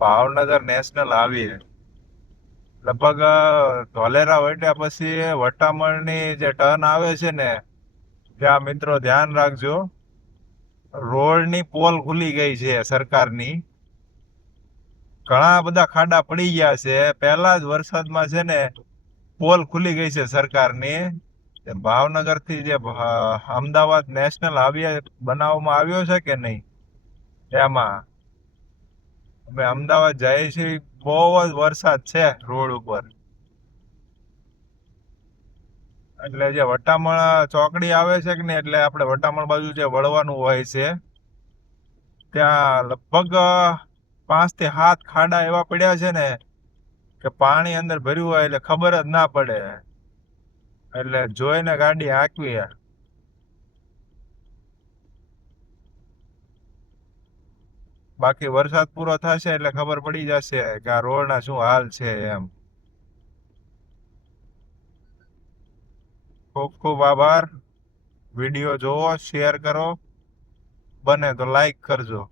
Bhavnagar national highway લગભગ ધોલેરા વટ્યા પછી વટામણની જે ટર્ન આવે છે ને ત્યાં મિત્રો ધ્યાન રાખજો. રોડની પોલ ખુલી ગઈ છે સરકારની. ઘણા બધા ખાડા પડી ગયા છે. પહેલા જ વરસાદમાં છે ને પોલ ખુલી ગઈ છે સરકારની. ભાવનગર થી જે અમદાવાદ નેશનલ હાઈવે બનાવવામાં આવ્યો છે કે નહીં, એમાં અમે અમદાવાદ જઈએ છીએ. બહુ જ વરસાદ છે રોડ ઉપર. એટલે જે વટામણ ચોકડી આવે છે કે નહીં, એટલે આપણે વટામણ બાજુ જે વળવાનું હોય છે ત્યાં લગભગ 5 થી 7 ખાડા એવા પડ્યા છે ને કે પાણી અંદર ભર્યું હોય એટલે ખબર જ ના પડે. એટલે જોઈને ગાડી હાંકવી. બાકી વરસાદ પૂરો થશે એટલે ખબર પડી જશે કે આ રોડના શું હાલ છે એમ. ખૂબ ખૂબ આભાર. વિડીયો જોવો, શેર કરો, બને તો લાઈક કરજો.